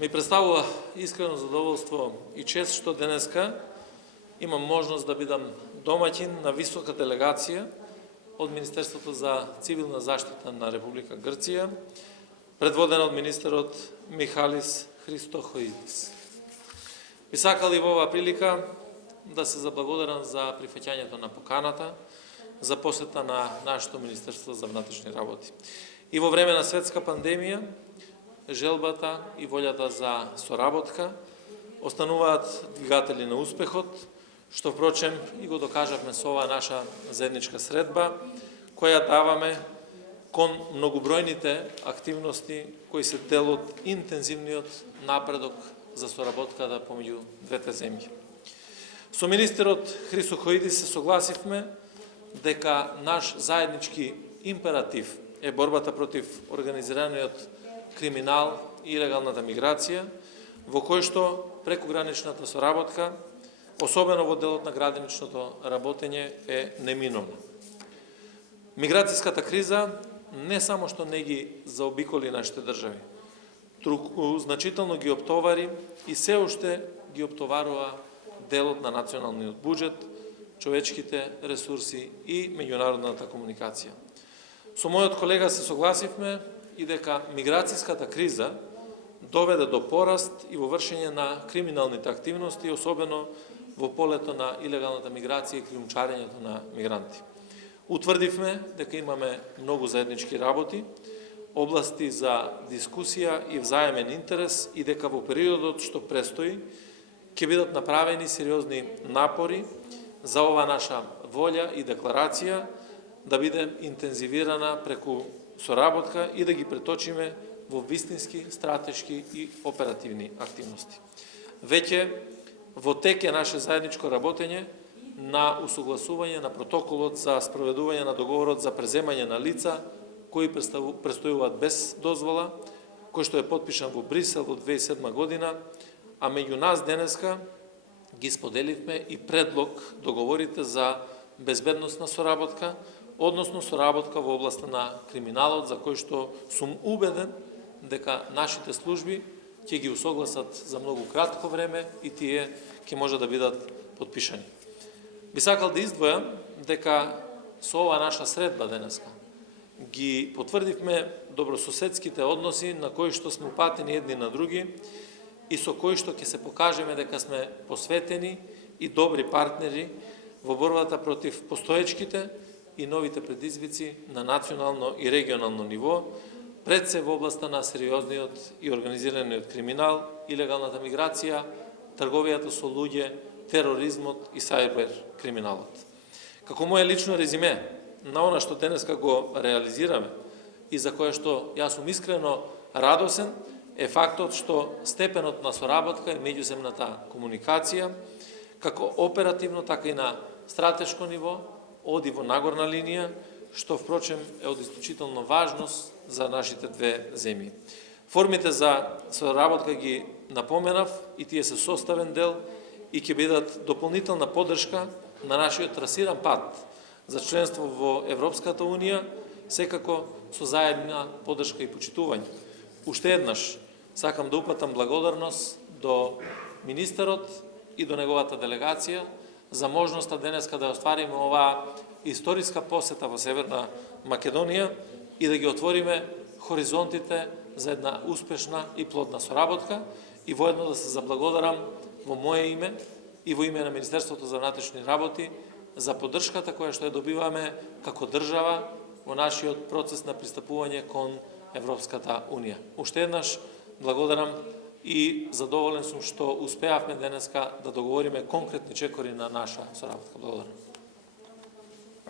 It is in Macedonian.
Ми представува искрено задоволство и чест што денеска имам можност да бидам домаќин на висока делегација од Министерството за цивилна заштита на Република Грција, предводена од министерот Михалис Христохоидис. Би сакал и во оваа прилика да се заблагодарам за прифаќањето на поканата за посета на нашето Министерство за внатрешни работи. И во време на светска пандемија, желбата и волјата за соработка остануваат двигатели на успехот, што впрочем и го докажавме со оваа наша заедничка средба, која даваме кон многобројните активности кои се дел од интензивниот напредок за соработката помеѓу двете земји. Со министерот Христохоидис се согласивме дека наш заеднички императив е борбата против организираниот криминал и илегалната миграција, во кој што прекограничната соработка, особено во делот на граничното работење, е неминовна. Миграцијската криза не само што не ги заобиколи нашите држави, туку значително ги оптовари и се уште ги оптоварува делот на националниот буџет, човечките ресурси и меѓународната комуникација. Со мојот колега се согласивме и дека миграцијската криза доведе до пораст и во вршење на криминалните активности, особено во полето на илегалната миграција и криумчарењето на мигранти. Утврдивме дека имаме многу заеднички работи, области за дискусија и взаемен интерес и дека во периодот што престои ќе бидат направени сериозни напори за ова наша волја и декларација да биде интензивирана преку соработка и да ги преточиме во вистински, стратешки и оперативни активности. Веќе во тек е наше заедничко работење на усогласување на протоколот за спроведување на договорот за преземање на лица кои престојуваат без дозвола, кој што е подпишан во Брисел во 2007 година, а меѓу нас денеска ги споделивме и предлог договорите за безбедносна соработка, односно соработка во областа на криминалот, за кој што сум убеден дека нашите служби ќе ги усогласат за многу кратко време и тие ќе може да бидат подпишани. Би сакал да издвојам дека со ова наша средба денеска ги потврдивме добрососедските односи на кои што сме упатени едни на други и со кои што ќе се покажеме дека сме посветени и добри партнери во борбата против постоечките и новите предизвици на национално и регионално ниво, пред се во областа на сериозниот и организираниот криминал, илегалната миграција, трговијата со луѓе, тероризмот и сајбер криминалот. Како моје лично резиме на она што денеска го реализираме и за кое што јас сум искрено радосен, е фактот што степенот на соработка и меѓуземната комуникација, како оперативно, така и на стратешко ниво, оди во нагорна линија, што впрочем е од исклучителна важност за нашите две земји. Формите за соработка ги напоменав и тие се составен дел и ќе бидат дополнителна поддршка на нашиот трасиран пат за членство во Европската Унија, секако со заедна поддршка и почитување. Уште еднаш сакам да упатам благодарност до министерот и до неговата делегација за можноста денеска да оствариме оваа историска посета во Северна Македонија и да ги отвориме хоризонтите за една успешна и плодна соработка и воедно да се заблагодарам во моје име и во име на Министерството за внатрешни работи за поддршката која што ја добиваме како држава во нашиот процес на пристапување кон Европската Унија. Уште еднаш благодарам и задоволен сум што успеавме денеска да договориме конкретни чекори на наша соработка. Благодарам.